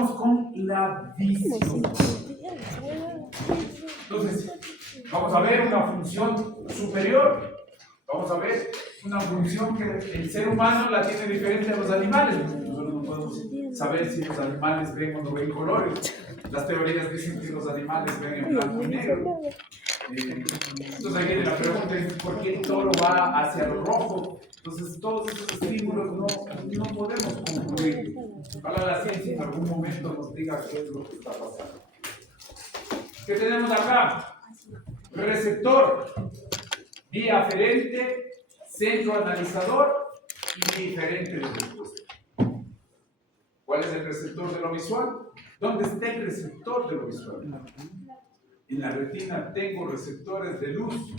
vamos con la visión. Entonces, vamos a ver una función superior. Vamos a ver una función que el ser humano la tiene diferente a los animales. Nosotros no podemos saber si los animales ven o no ven colores. Las teorías dicen que los animales ven en blanco y negro. Entonces ahí viene la pregunta, ¿por qué el toro va hacia lo rojo? Entonces todos esos estímulos no podemos concluir. Ojalá la ciencia en algún momento nos diga qué es lo que está pasando. ¿Qué tenemos acá? Receptor, vía aferente, centro analizador y diferente de respuesta. ¿Cuál es el receptor de lo visual? ¿Dónde está el receptor de lo visual? En la retina tengo receptores de luz.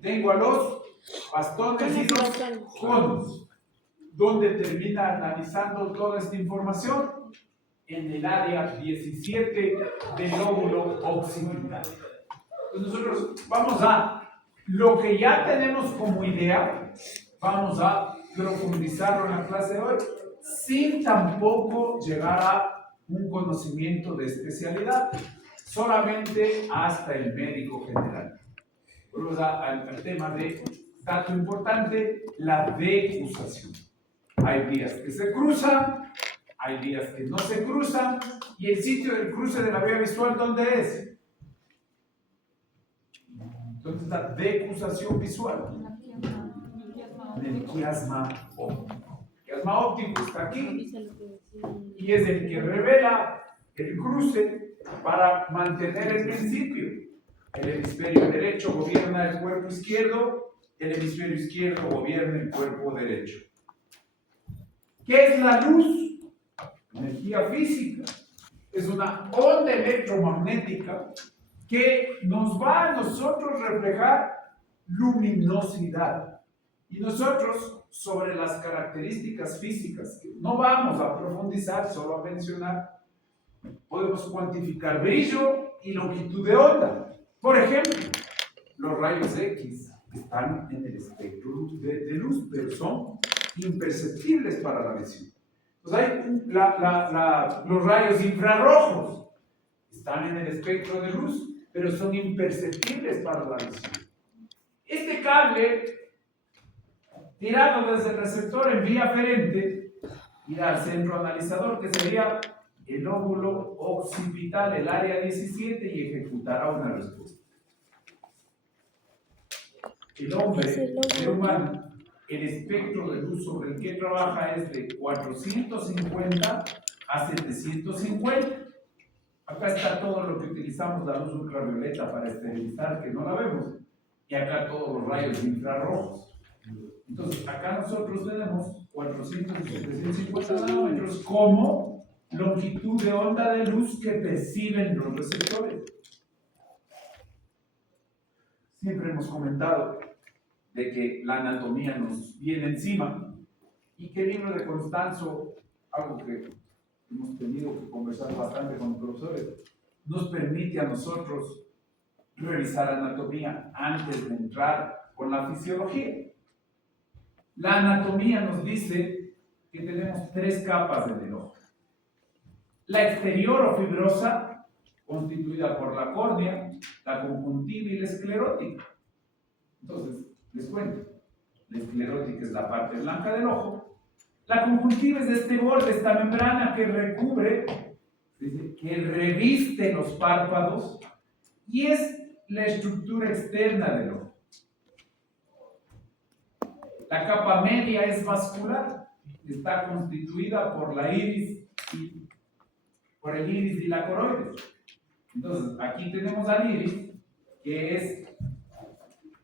Tengo a los bastones y los conos. ¿Dónde termina analizando toda esta información? En el área 17 del lóbulo occipital. Entonces nosotros vamos a lo que ya tenemos como idea, vamos a profundizarlo en la clase de hoy, sin tampoco llegar a un conocimiento de especialidad, solamente hasta el médico general. Vamos al tema de dato importante, la decusación. Hay vías que se cruzan, hay vías que no se cruzan, y el sitio del cruce de la vía visual, ¿dónde es? ¿Dónde está decusación visual? En el quiasma óptico. El quiasma óptico está aquí y es el que revela el cruce para mantener el principio. El hemisferio derecho gobierna el cuerpo izquierdo, el hemisferio izquierdo gobierna el cuerpo derecho. ¿Qué es la luz? Energía física. Es una onda electromagnética que nos va a nosotros reflejar luminosidad. Y nosotros, sobre las características físicas, que no vamos a profundizar, solo a mencionar, podemos cuantificar brillo y longitud de onda. Por ejemplo, los rayos X están en el espectro de luz, pero son imperceptibles para la visión. Entonces hay los rayos infrarrojos están en el espectro de luz, pero son imperceptibles para la visión. Este cable, tirado desde el receptor en vía aferente, irá al centro analizador, que sería el lóbulo occipital, el área 17, y ejecutará una respuesta. El hombre, el ser humano, el espectro de luz sobre el que trabaja es de 450 a 750. Acá está todo lo que utilizamos, la luz ultravioleta para esterilizar, que no la vemos, y acá todos los rayos infrarrojos. Entonces, acá nosotros tenemos 400 y 750 nanómetros como longitud de onda de luz que perciben los receptores. Siempre hemos comentado de que la anatomía nos viene encima y que el libro de Constanzo, algo que hemos tenido que conversar bastante con los profesores, nos permite a nosotros revisar anatomía antes de entrar con la fisiología. La anatomía nos dice que tenemos 3 capas en el ojo. La exterior o fibrosa, constituida por la córnea, la conjuntiva y la esclerótica. Entonces, les cuento, la esclerótica es la parte blanca del ojo. La conjuntiva es este borde, esta membrana que recubre, que reviste los párpados y es la estructura externa del ojo. La capa media es vascular, está constituida por la iris por el iris y la coroides. Entonces, aquí tenemos al iris, que es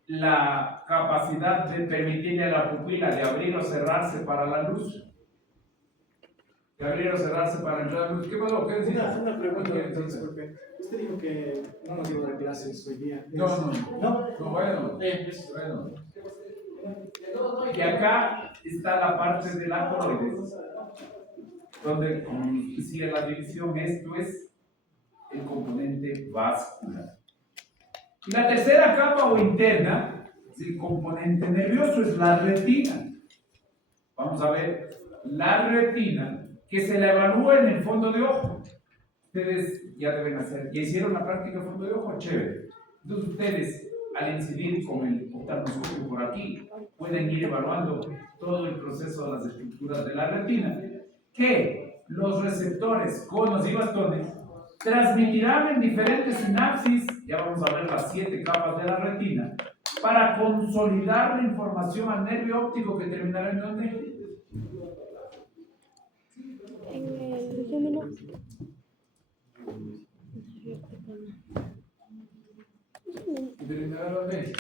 la capacidad de permitirle a la pupila de abrir o cerrarse para la luz. De abrir o cerrarse para entrar a la luz. ¿Qué pasó? ¿Qué decías? Una pregunta, entonces, porque usted dijo que no nos iba a dar clases hoy día. No, bueno. Y acá está la parte de la coroides, donde, como decía la división, esto es el componente vascular. Y la tercera capa o interna, el componente nervioso, es la retina. Vamos a ver, la retina que se la evalúe en el fondo de ojo. Ustedes ya deben hacer, ya hicieron la práctica de fondo de ojo, chévere. Entonces ustedes, al incidir con el oftalmoscopio por aquí, pueden ir evaluando todo el proceso de las estructuras de la retina, que los receptores, conos y bastones transmitirán en diferentes sinapsis, ya vamos a ver las 7 capas de la retina, para consolidar la información al nervio óptico que terminará en donde. En el gémino. Terminará donde.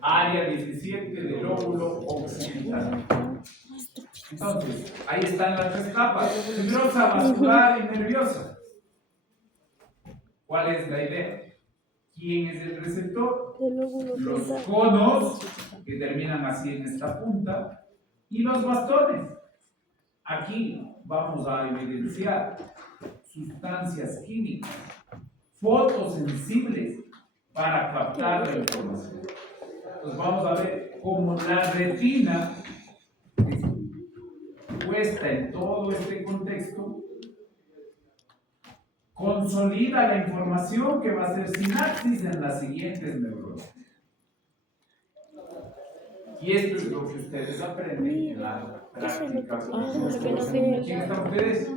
Área 17 del lóbulo occipital. Entonces, ahí están las 3 capas: fibrosa, vascular y nerviosa. ¿Cuál es la idea? ¿Quién es el receptor? Los conos, que terminan así en esta punta, y los bastones. Aquí vamos a evidenciar sustancias químicas fotosensibles para captar la información. Entonces vamos a ver cómo la retina, puesta en todo este contexto, consolida la información que va a ser sinapsis en las siguientes neuronas. Y esto es lo que ustedes aprenden en la práctica. ¿Quién están ustedes?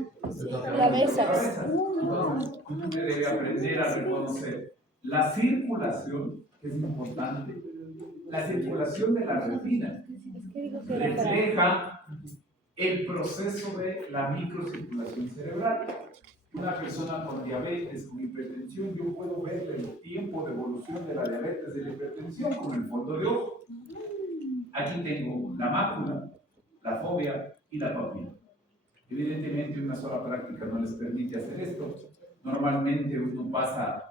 Cabezas. Entonces, usted debe aprender a reconocer la circulación, que es importante. La circulación de la retina refleja el proceso de la microcirculación cerebral. Una persona con diabetes, con hipertensión, yo puedo ver el tiempo de evolución de la diabetes y de la hipertensión con el fondo de ojo. Aquí tengo la mácula, la fovea y la papila. Evidentemente una sola práctica no les permite hacer esto. Normalmente uno pasa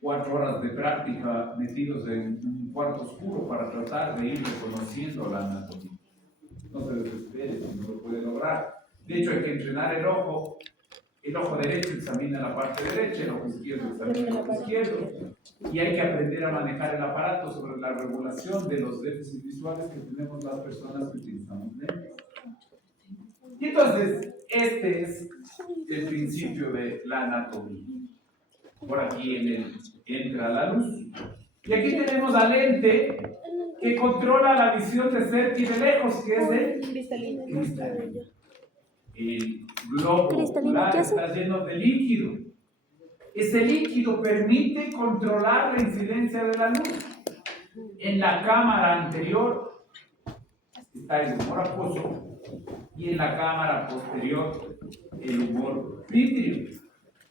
4 horas de práctica metidos en un cuarto oscuro para tratar de ir reconociendo la anatomía. No se desespere si no lo puede lograr. De hecho, hay que entrenar el ojo. El ojo derecho examina la parte derecha, el ojo izquierdo examina el ojo izquierdo. Y hay que aprender a manejar el aparato sobre la regulación de los déficits visuales que tenemos las personas que utilizamos lentes. Y entonces, este es el principio de la anatomía. Por aquí entra la luz. Y aquí tenemos al lente que controla la visión de cerca y de lejos, que es el cristalino. El globo ocular está lleno de líquido. Ese líquido permite controlar la incidencia de la luz. En la cámara anterior está el humor acuoso y en la cámara posterior el humor vítreo.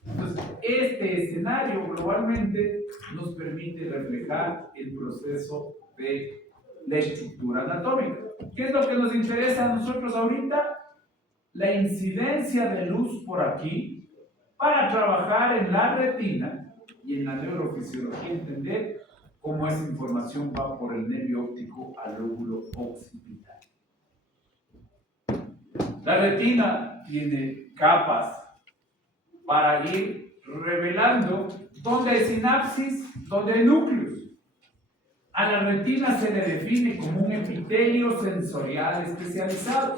Entonces, este escenario globalmente nos permite reflejar el proceso de la estructura anatómica. ¿Qué es lo que nos interesa a nosotros ahorita? La incidencia de luz por aquí para trabajar en la retina y en la neurofisiología, entender cómo esa información va por el nervio óptico al lóbulo occipital. La retina tiene capas para ir revelando dónde hay sinapsis, dónde hay núcleos. A la retina se le define como un epitelio sensorial especializado,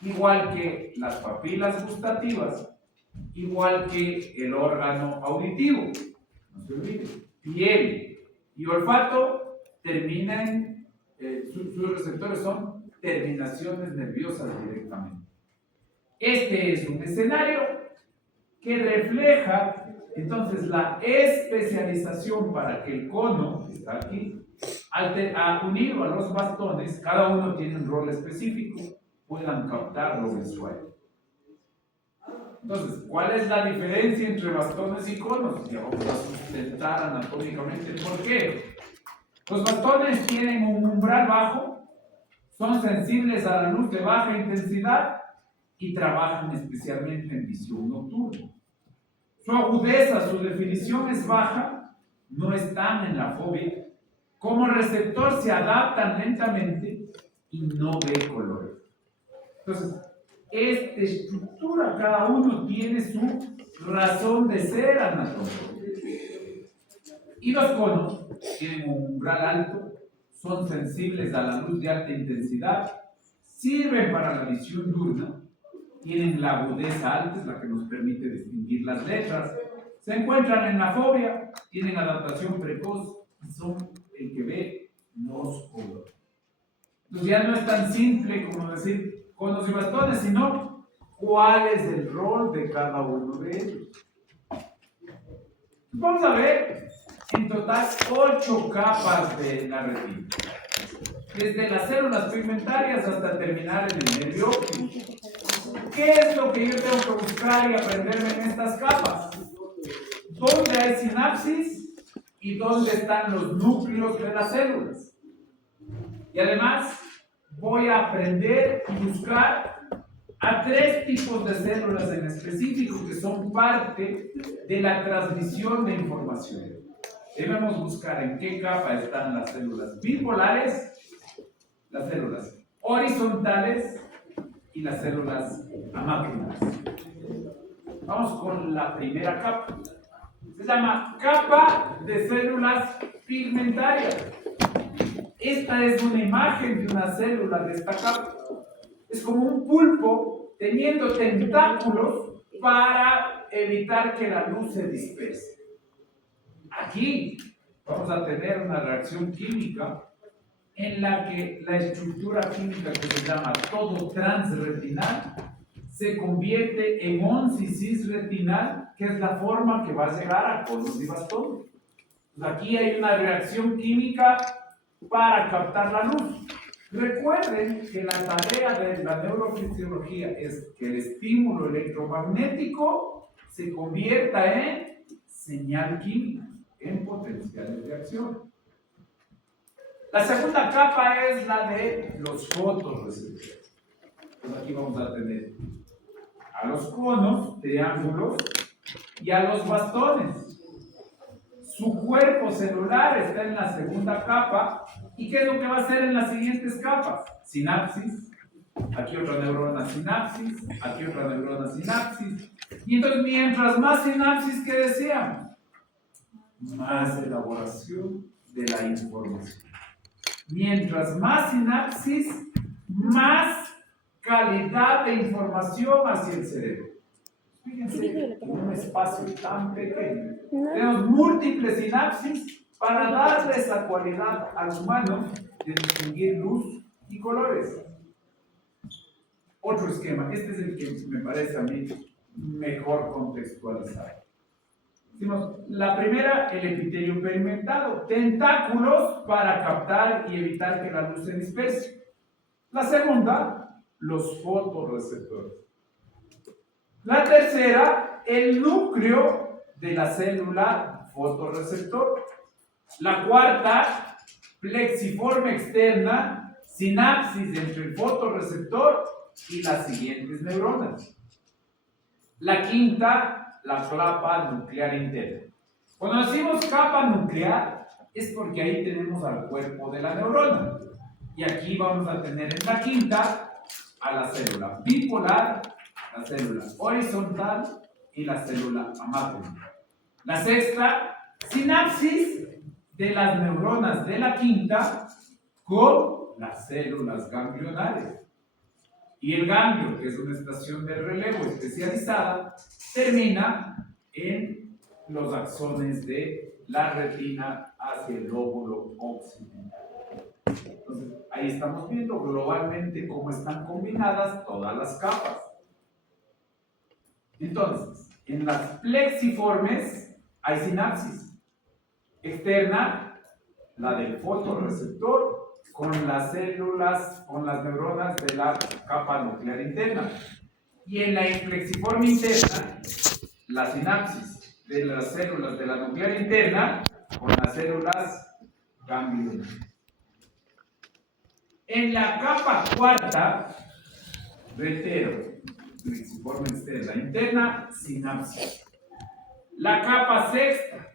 igual que las papilas gustativas, igual que el órgano auditivo. No se olvide, piel y olfato terminan, sus receptores son terminaciones nerviosas directamente. Este es un escenario que refleja entonces la especialización para que el cono, que está aquí, unido a los bastones, cada uno tiene un rol específico, puedan captar lo visual. Entonces, ¿cuál es la diferencia entre bastones y conos? Ya vamos a sustentar anatómicamente el por qué. Los bastones tienen un umbral bajo, son sensibles a la luz de baja intensidad y trabajan especialmente en visión nocturna. Su agudeza, su definición es baja, no están en la fobia. Como receptor se adaptan lentamente y no ve colores. Entonces, esta estructura, cada uno tiene su razón de ser anatómico. Y los conos tienen un umbral alto, son sensibles a la luz de alta intensidad, sirven para la visión diurna, tienen la agudeza alta, es la que nos permite distinguir las letras. Se encuentran en la fobia, tienen adaptación precoz y son el que ve los colores. Entonces ya no es tan simple como decir conos y bastones, sino cuál es el rol de cada uno de ellos. Vamos a ver en total 8 capas de la retina. Desde las células pigmentarias hasta terminar en el nervio óptico. ¿Qué es lo que yo tengo que buscar y aprenderme en estas capas? ¿Dónde hay sinapsis y dónde están los núcleos de las células? Y además voy a aprender y buscar a 3 tipos de células en específico que son parte de la transmisión de información. Debemos buscar en qué capa están las células bipolares, las células horizontales y las células amácrinas. Vamos con la primera capa. Se llama capa de células pigmentarias. Esta es una imagen de una célula de esta capa. Es como un pulpo teniendo tentáculos para evitar que la luz se disperse. Aquí vamos a tener una reacción química en la que la estructura química que se llama todo transretinal se convierte en onsis retinal, que es la forma que va a llegar a conos y bastones. Aquí hay una reacción química para captar la luz. Recuerden que la tarea de la neurofisiología es que el estímulo electromagnético se convierta en señal química, en potenciales de acción. La segunda capa es la de los fotorreceptores. Pues aquí vamos a tener a los conos, triángulos, y a los bastones. Su cuerpo celular está en la segunda capa. ¿Y qué es lo que va a hacer en las siguientes capas? Sinapsis, aquí otra neurona sinapsis, aquí otra neurona sinapsis. Y entonces mientras más sinapsis, ¿qué decíamos? Más elaboración de la información. Mientras más sinapsis, más calidad de información hacia el cerebro. Fíjense, en un espacio tan pequeño, tenemos múltiples sinapsis para darle esa cualidad al humano de distinguir luz y colores. Otro esquema, este es el que me parece a mí mejor contextualizado. Decimos, la primera, el epitelio pigmentado, tentáculos para captar y evitar que la luz se disperse. La segunda, los fotorreceptores. La tercera, el núcleo de la célula fotorreceptor. La cuarta, plexiforme externa, sinapsis entre el fotorreceptor y las siguientes neuronas. La quinta, la capa nuclear interna. Cuando decimos capa nuclear, es porque ahí tenemos al cuerpo de la neurona. Y aquí vamos a tener en la quinta a la célula bipolar, la célula horizontal y la célula amácrina. La sexta, sinapsis de las neuronas de la quinta con las células ganglionares. Y el ganglio, que es una estación de relevo especializada, termina en los axones de la retina hacia el lóbulo occidental. Entonces, ahí estamos viendo globalmente cómo están combinadas todas las capas. Entonces, en las plexiformes hay sinapsis externa, la del fotorreceptor, con las células, con las neuronas de la capa nuclear interna. Y en la inflexiforme interna, la sinapsis de las células de la nuclear interna con las células ganglionares. En la capa cuarta, reitero, flexiforme externa, interna, sinapsis. La capa sexta,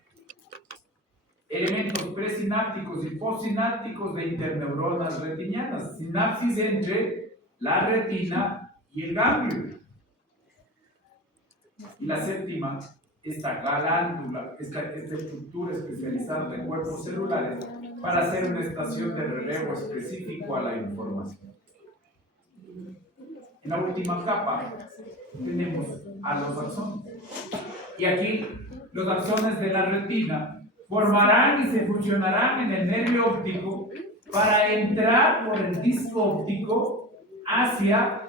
elementos presinápticos y postsinápticos de interneuronas retinianas, sinapsis entre la retina y el ganglio. Y la séptima, esta glándula, esta estructura especializada de cuerpos celulares para hacer una estación de relevo específico a la información. En la última capa tenemos a los axones. Y aquí los axones de la retina formarán y se fusionarán en el nervio óptico para entrar por el disco óptico hacia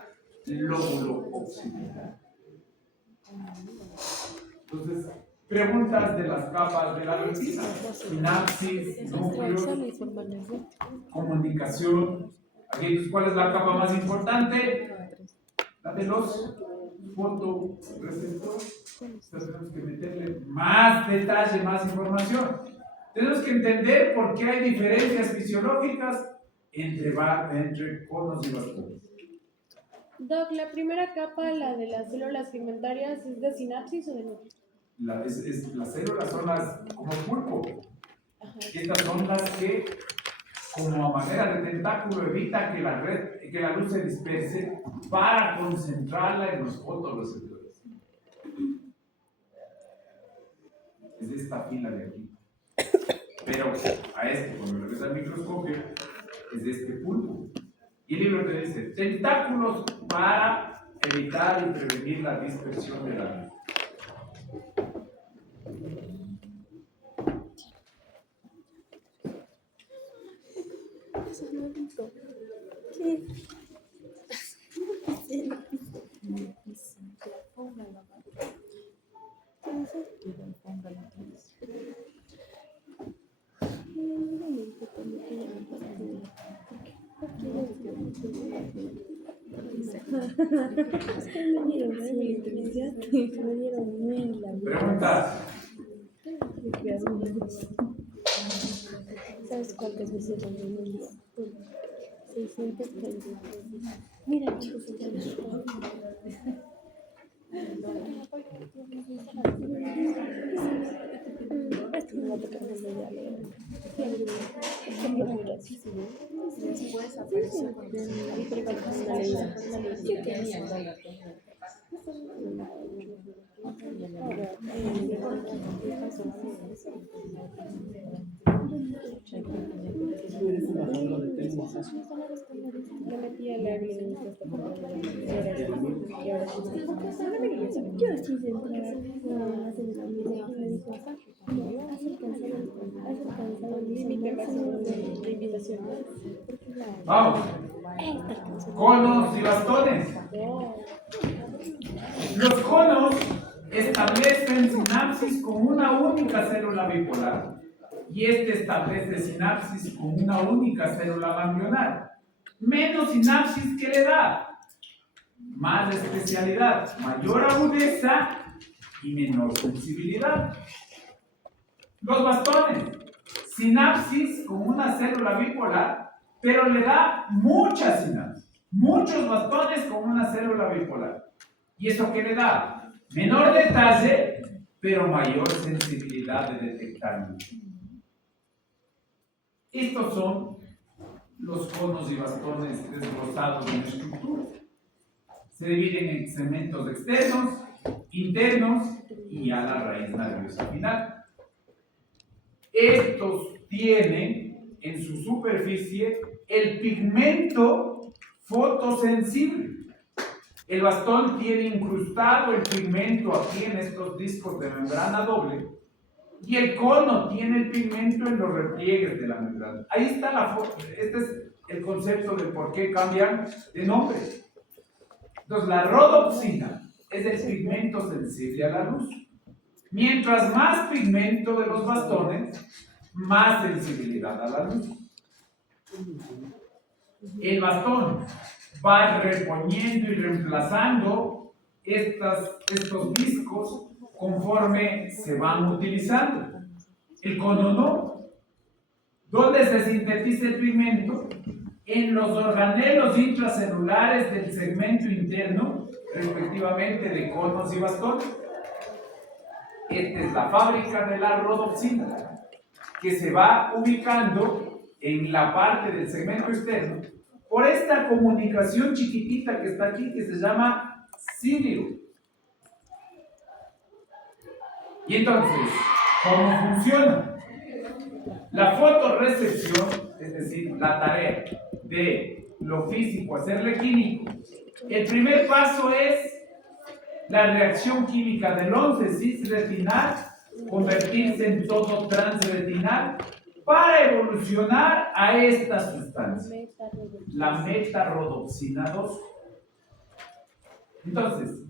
el lóbulo occipital. Entonces, preguntas de las capas de la retina: sinapsis, núcleos, comunicación. Aquí, ¿cuál es la capa más importante? La de los fotorreceptores. Entonces, tenemos que meterle más detalle, más información. Tenemos que entender por qué hay diferencias fisiológicas entre conos y bastones. Doc, la primera capa, la de las células pigmentarias, ¿es de sinapsis o de núcleo? Las células son las como pulpo. Ajá. Estas son las que, como a manera de tentáculo, evita que la luz se disperse para concentrarla en los fotorreceptores. Es de esta fila de aquí. Pero a este, cuando le ves al microscopio, es de este pulpo. Y el libro te dice: tentáculos para evitar y prevenir la dispersión de la luz. Preguntas. ¿Sabes cuántas veces han venido? 630. Mira, chicos, esto me va a tocar desde ya. Después apareció con le metí a la Vamos. Conos y bastones. Los conos establecen sinapsis con una única célula bipolar y este establece sinapsis con una única célula ganglionar. Menos sinapsis, ¿qué le da? Más especialidad, mayor agudeza y menor sensibilidad. Los bastones, sinapsis con una célula bipolar, pero le da muchas sinapsis, muchos bastones con una célula bipolar. ¿Y eso qué le da? Menor detalle, pero mayor sensibilidad de detectar luz. Estos son los conos y bastones desglosados en estructura. Se dividen en segmentos externos, internos y a la raíz nerviosa final. Estos tienen en su superficie el pigmento fotosensible. El bastón tiene incrustado el pigmento aquí en estos discos de membrana doble y el cono tiene el pigmento en los repliegues de la membrana. Ahí está la foto. Este es el concepto de por qué cambian de nombre. Entonces, la rodopsina es el pigmento sensible a la luz. Mientras más pigmento de los bastones, más sensibilidad a la luz. El bastón va reponiendo y reemplazando estos discos conforme se van utilizando. El cono no. ¿Dónde se sintetiza el pigmento? En los organelos intracelulares del segmento interno, respectivamente de conos y bastones. Esta es la fábrica de la rodopsina, que se va ubicando en la parte del segmento externo por esta comunicación chiquitita que está aquí, que se llama cilio. Y entonces, ¿cómo funciona? La fotorrecepción, es decir, la tarea de lo físico hacerle químico, El primer paso es la reacción química del 11-cis-retinal, convertirse en todo transretinal para evolucionar a esta sustancia, la metarrodoxina 2. Entonces,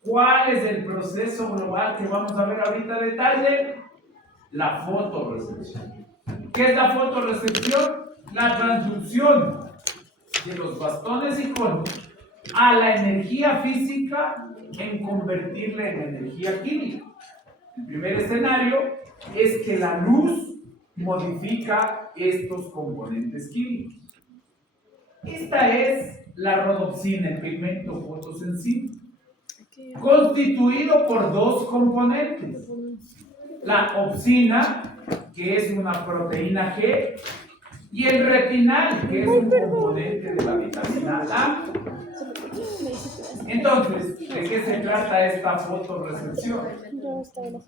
¿cuál es el proceso global que vamos a ver ahorita a detalle? La fotorrecepción. ¿Qué es la fotorrecepción? La transducción de los bastones y conos a la energía física en convertirla en energía química. El primer escenario es que la luz modifica estos componentes químicos. Esta es la rodopsina, el pigmento fotosensible, constituido por dos componentes. La opsina, que es una proteína G, y el retinal, que es un componente de la vitamina A. Entonces, ¿de qué se trata esta fotorrecepción?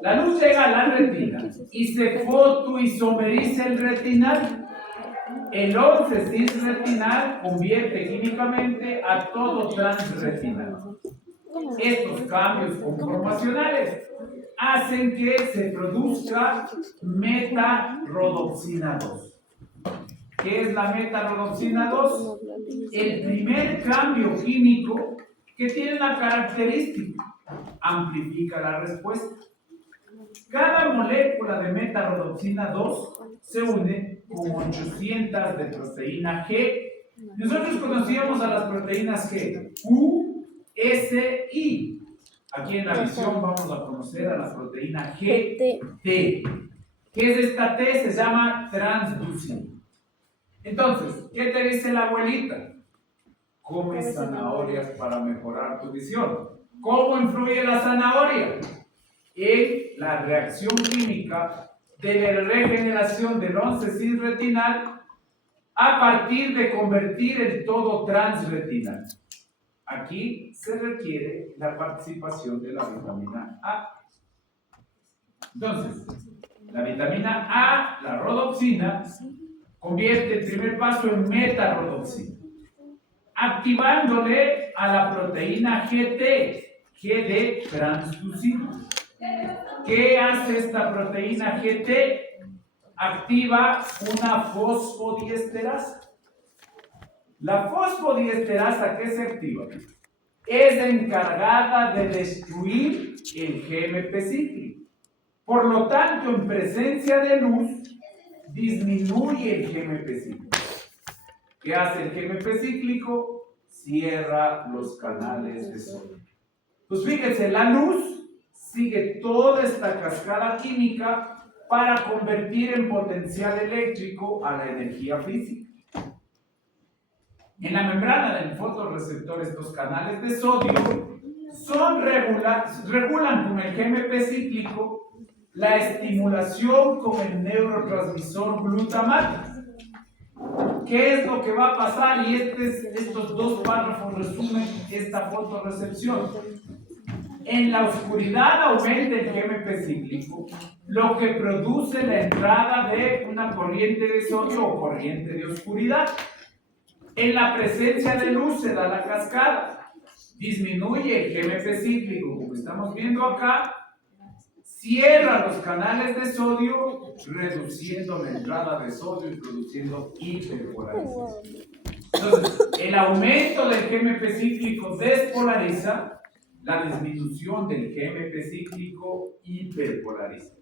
La luz llega a la retina y se fotoisomeriza el retinal. El 11-cis-retinal convierte químicamente a todo transretinal. Estos cambios conformacionales hacen que se produzca metarrodoxina 2. ¿Qué es la metarrodoxina 2? El primer cambio químico que tiene una característica: amplifica la respuesta. Cada molécula de metarrodoxina 2 se une con 800 de proteína G. Nosotros conocíamos a las proteínas G, Q, S, I. Aquí en la visión vamos a conocer a la proteína G, T. ¿Qué es esta T? Se llama transducina. Entonces, ¿qué te dice la abuelita? Come zanahorias para mejorar tu visión. ¿Cómo influye la zanahoria? En la reacción química de la regeneración del 11-cis-retinal a partir de convertir el todo transretinal. Aquí se requiere la participación de la vitamina A. Entonces, la vitamina A, la rodopsina, convierte el primer paso en metarrodoxina, activándole a la proteína GT, G de transducina. ¿Qué hace esta proteína GT? Activa una fosfodiesterasa. La fosfodiesterasa, ¿qué se activa? Es encargada de destruir el GMP cíclico. Por lo tanto, en presencia de luz, disminuye el GMP cíclico. ¿Qué hace el GMP cíclico? Cierra los canales de sodio. Pues fíjense, la luz sigue toda esta cascada química para convertir en potencial eléctrico a la energía física. En la membrana del fotorreceptor, estos canales de sodio regulan con el GMP cíclico la estimulación con el neurotransmisor glutamato. ¿Qué es lo que va a pasar? Y estos dos párrafos resumen esta fotorrecepción. En la oscuridad aumenta el GMP cíclico, lo que produce la entrada de una corriente de sodio o corriente de oscuridad. En la presencia de luz se da la cascada. Disminuye el GMP cíclico, como estamos viendo acá. Cierra los canales de sodio, reduciendo la entrada de sodio y produciendo hiperpolarización. Entonces, el aumento del GMP cíclico despolariza, la disminución del GMP cíclico hiperpolariza.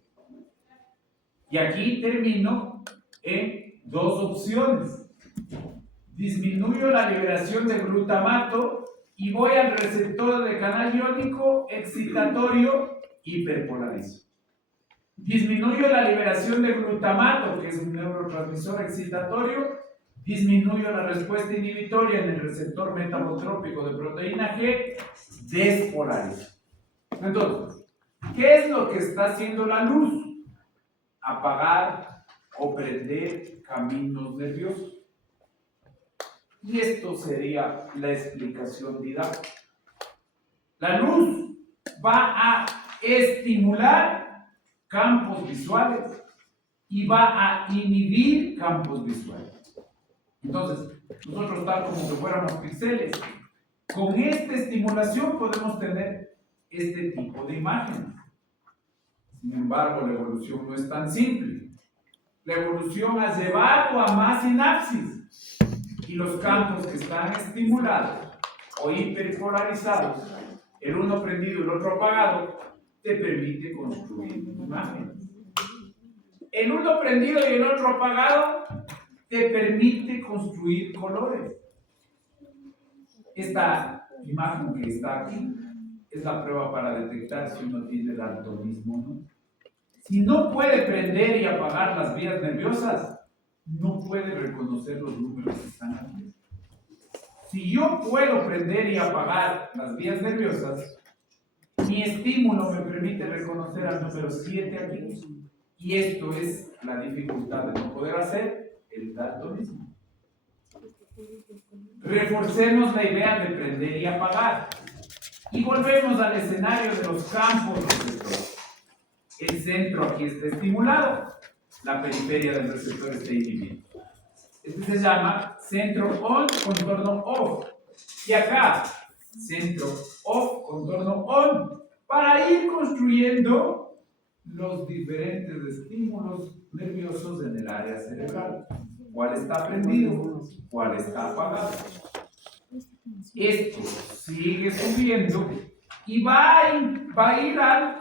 Y aquí termino en dos opciones. Disminuyo la liberación de glutamato y voy al receptor de canal iónico excitatorio, hiperpolarizo. Disminuyo la liberación de glutamato, que es un neurotransmisor excitatorio, disminuyo la respuesta inhibitoria en el receptor metabotrópico de proteína G, despolarizo. Entonces, ¿qué es lo que está haciendo la luz? Apagar o prender caminos nerviosos. Y esto sería la explicación didáctica. La luz va a estimular campos visuales y va a inhibir campos visuales. Entonces, nosotros tal como que fuéramos píxeles, Con esta estimulación podemos tener este tipo de imágenes. Sin embargo, la evolución no es tan simple. La evolución ha llevado a más sinapsis y los campos que están estimulados o hiperpolarizados, el uno prendido y el otro apagado, te permite construir imágenes. El uno prendido y el otro apagado te permite construir colores. Esta imagen que está aquí es la prueba para detectar si uno tiene daltonismo o no. Si no puede prender y apagar las vías nerviosas, no puede reconocer los números que están aquí. Si yo puedo prender y apagar las vías nerviosas, mi estímulo me permite reconocer al número 7 aquí. Y esto es la dificultad de no poder hacer el daltonismo. Reforcemos la idea de prender y apagar. Y volvemos al escenario de los campos receptores. El centro aquí está estimulado, la periferia del receptor está inhibida. Este se llama centro on, contorno off. Y acá, centro off, contorno on, para ir construyendo los diferentes estímulos nerviosos en el área cerebral. ¿Cuál está prendido? ¿Cuál está apagado? Esto sigue subiendo y va a ir a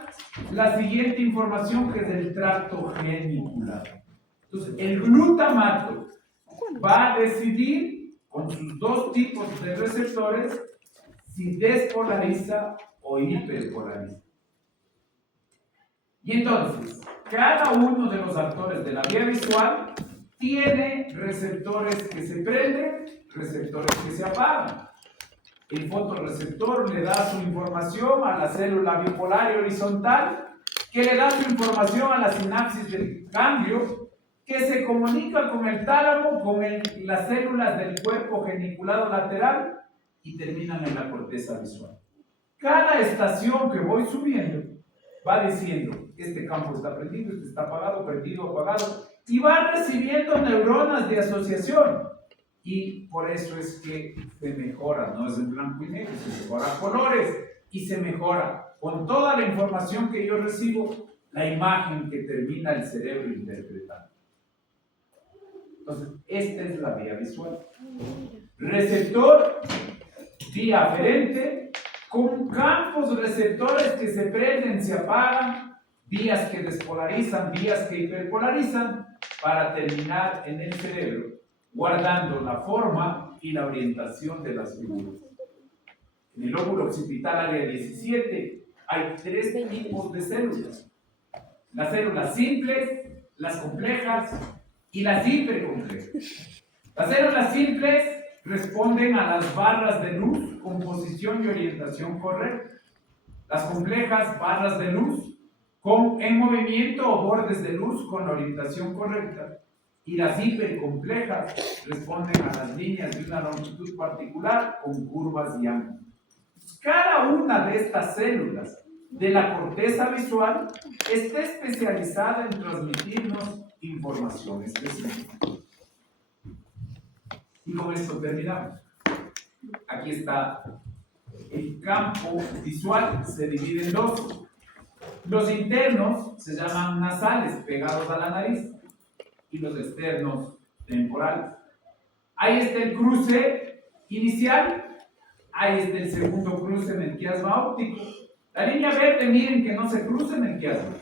la siguiente información, que es el tracto genicular. Entonces, el glutamato va a decidir con sus dos tipos de receptores si despolariza o hiperpolariza. Y entonces, cada uno de los actores de la vía visual tiene receptores que se prenden, receptores que se apagan. El fotorreceptor le da su información a la célula bipolar y horizontal, que le da su información a la sinapsis del cambio, que se comunica con el tálamo, con las células del cuerpo geniculado lateral y terminan en la corteza visual. Cada estación que voy subiendo va diciendo, este campo está prendido, este está apagado, prendido, apagado, y va recibiendo neuronas de asociación. Y por eso es que se mejora, no es en blanco y negro, se mejora a colores y se mejora con toda la información que yo recibo, la imagen que termina el cerebro interpretando. Entonces, esta es la vía visual. Receptor, vía aferente, con campos receptores que se prenden, se apagan, vías que despolarizan, vías que hiperpolarizan, para terminar en el cerebro, guardando la forma y la orientación de las figuras. En el lóbulo occipital área 17 hay 3 tipos de células. Las células simples, las complejas y las hipercomplejas. Las células simples responden a las barras de luz con posición y orientación correcta. Las complejas, barras de luz en movimiento o bordes de luz con la orientación correcta. Y las hipercomplejas responden a las líneas de una longitud particular con curvas y ángulos. Cada una de estas células de la corteza visual está especializada en transmitirnos información específica. Y con esto terminamos. Aquí está el campo visual, se divide en dos. Los internos se llaman nasales, pegados a la nariz, y los externos temporales. Ahí está el cruce inicial, ahí está el segundo cruce en el quiasma óptico. La línea verde, miren que no se cruza en el quiasma.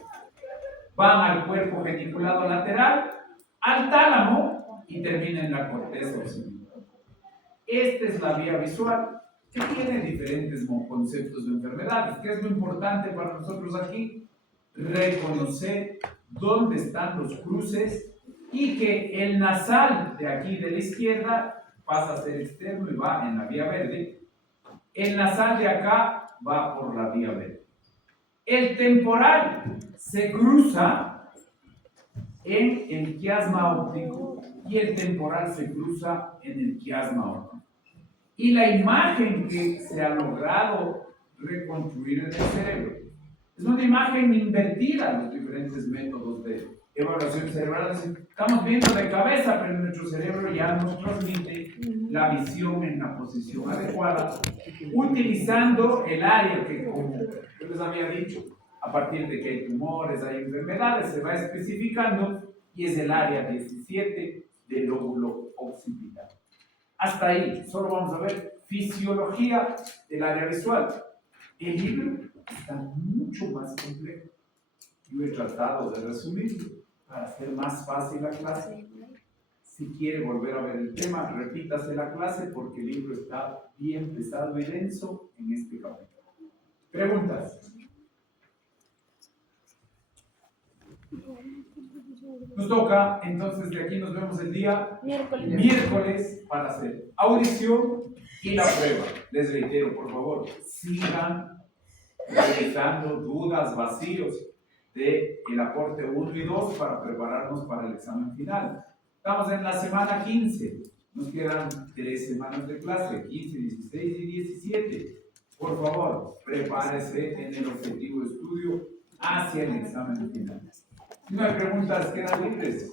Van al cuerpo geniculado lateral, al tálamo y termina en la corteza occipital. Esta es la vía visual, que tiene diferentes conceptos de enfermedades. ¿Qué es lo importante para nosotros aquí? Reconocer dónde están los cruces y que el nasal de aquí de la izquierda pasa a ser externo y va en la vía verde. El nasal de acá va por la vía verde. El temporal se cruza en el quiasma óptico y el temporal se cruza en el quiasma óptico. Y la imagen que se ha logrado reconstruir en el cerebro es una imagen invertida, los diferentes métodos de evaluación cerebral. Estamos viendo de cabeza, pero nuestro cerebro ya nos transmite la visión en la posición adecuada, utilizando el área que, como yo les había dicho, a partir de que hay tumores, hay enfermedades, se va especificando y es el área 17 del lóbulo occipital. Hasta ahí, solo vamos a ver fisiología del área visual. El libro está mucho más complejo. Yo he tratado de resumirlo para hacer más fácil la clase. Si quiere volver a ver el tema, repítase la clase porque el libro está bien pesado y denso en este capítulo. ¿Preguntas? Nos toca, entonces de aquí nos vemos el día miércoles para hacer audición y la prueba. Les reitero, por favor, sigan realizando dudas, vacíos del aporte 1 y 2 para prepararnos para el examen final. Estamos en la semana 15, nos quedan 3 semanas de clase, 15, 16 y 17. Por favor, prepárese en el objetivo de estudio hacia el examen final. Si no hay preguntas, quedan libres.